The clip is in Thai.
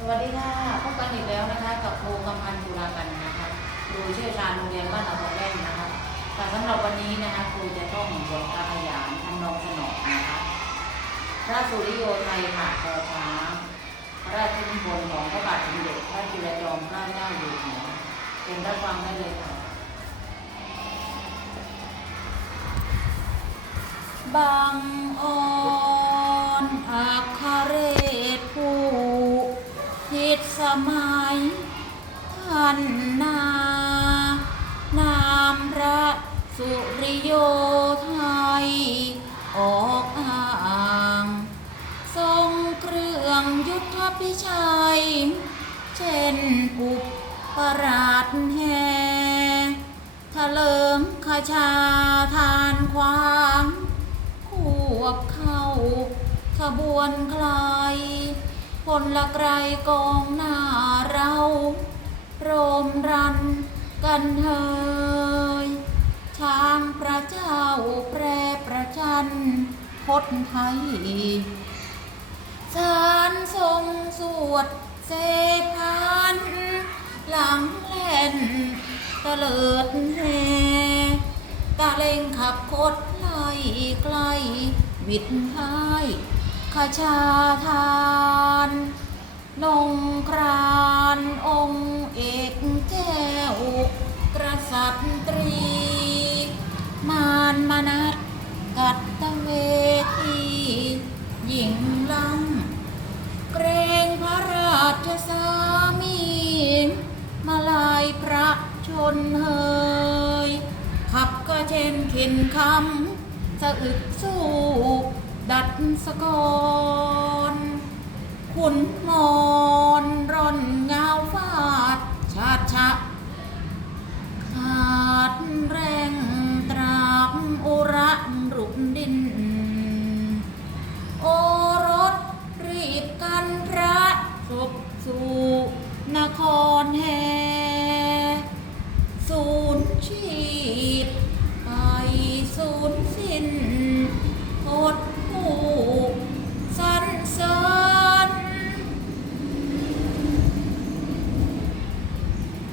สวัสดีค่ะพบกันอีกแล้วนะคะกับครูกำพันธ์จุฬากันนะคะครูเชี่ยวชาญโรงเรียนบ้านเอาตะแก้งนะคะแต่สำหรับวันนี้นะคะครูจะต้องบทการขยานทำนองสนองนะคะ พระสุริโยไทยค่ะชอช้างพระราชนิพนธ์ของพระบาทสมเด็จพระจุลจอมเกล้าเจ้าอยู่หัวเป็นรับฟังได้เลยค่ะบางอ่อนอักขเรศผู้ ทิศสมัยท่านนานามพระสุริโยไทย ออกอ่าง ทรงเครื่องยุทธพิชัย เช่นอุปราชแห่ทะเลิงขชาทานควางควบเข้าขบวนใคร พลละไกรกองหน้าเราโรมรันกันเฮยช้างพระเจ้าแปรประชันพดไทยสารทรงสวดเสพัน หลังแล่นตะเลิดแห่ตาเล็งขับคดไล่ไกลวิดท้าย ขชาทาน นงครานองค์เอกแก้วกษัตรี มารมนัสกัตตเวทีหญิงล้ำเกรงพระราชสามี มาลายพระชนเฮยขับก็เช่นเข็นคำสะอึกสู้ ดัดสะกอนขุนมอนร่อนเงาฟาด ชาดชะ ขาดแรงตราบอุระรุกดิน โอรสรีบกันพระศพสู่นครแห่สูญชีพไปสูญสิ้น